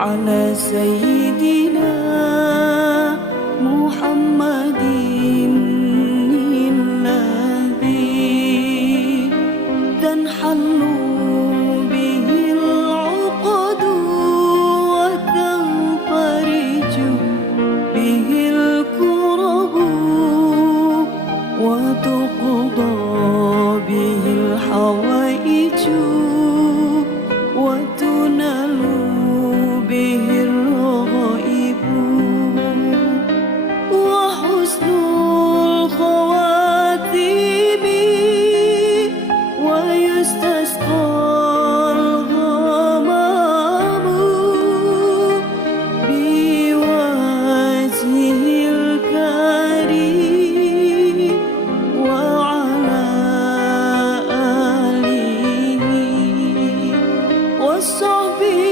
على سيدي soube.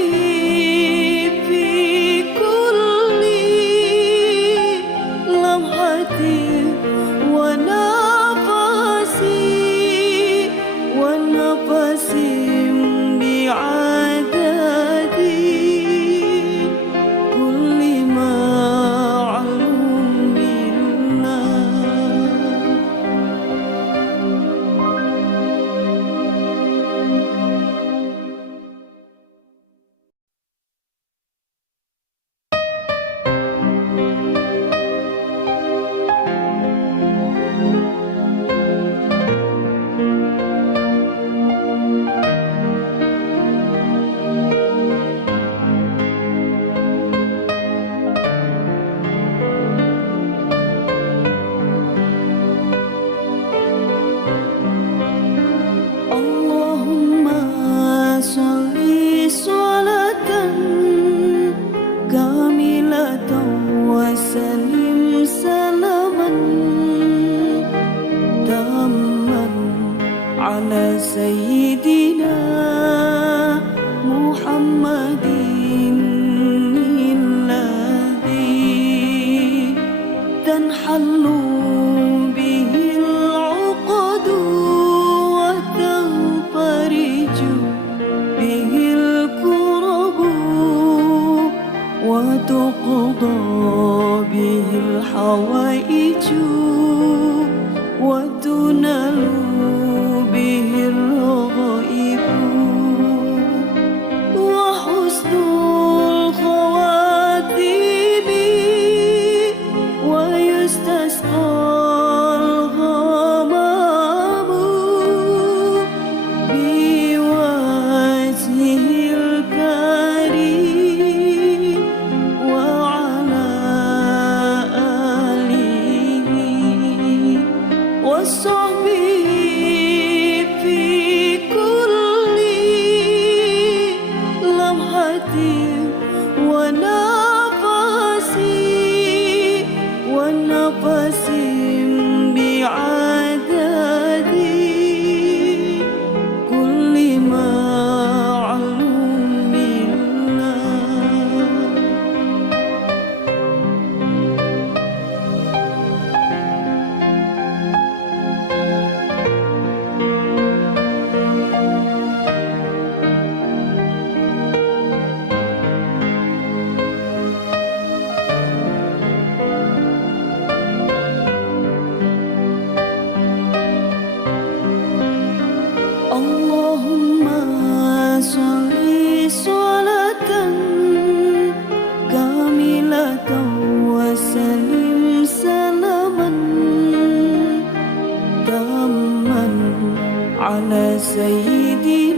تقضى به الحوائج ودنل به الرغب على سيدنا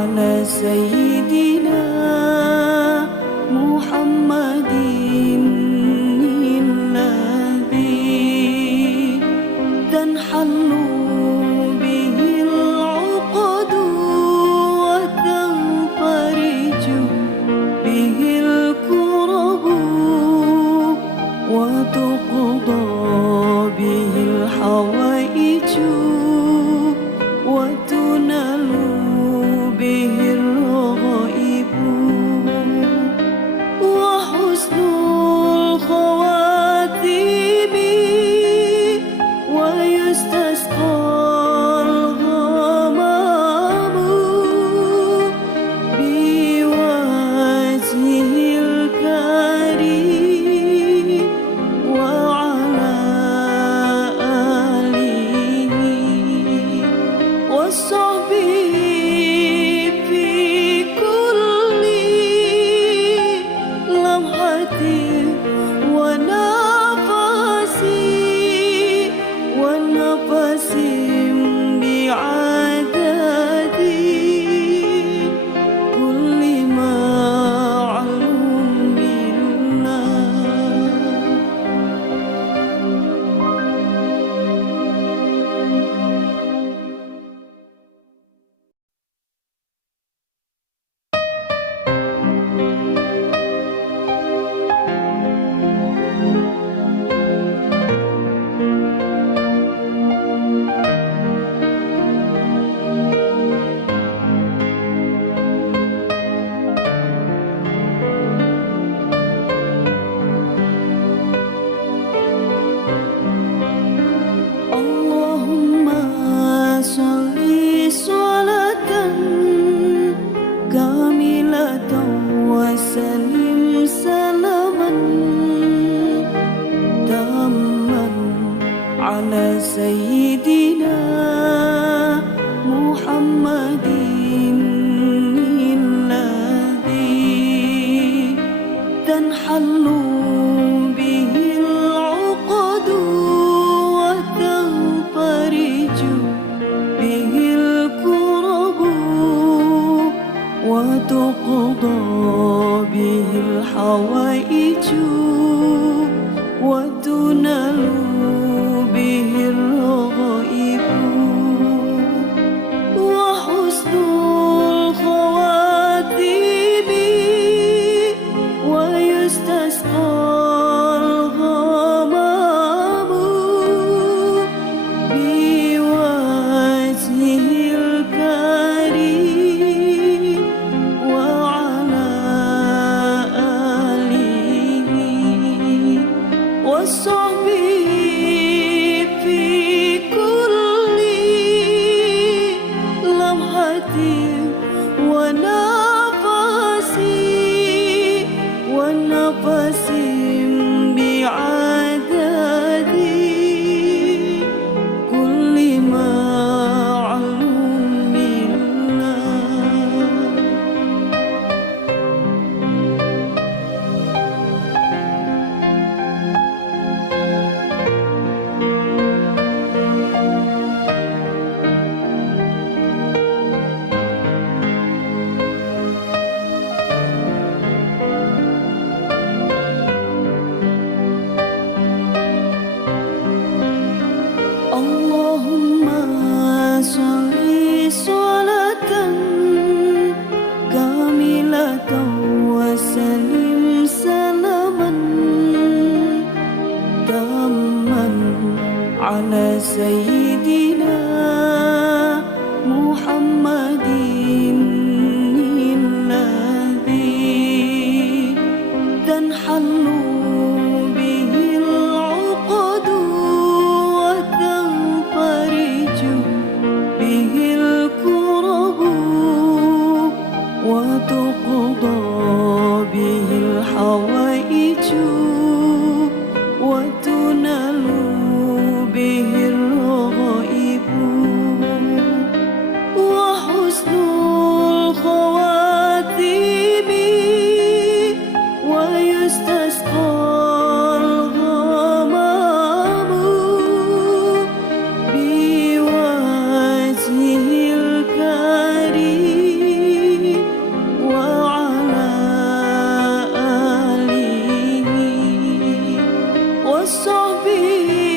我能随意的 be. وتقضى به الحوائج وتنال به على سيدنا see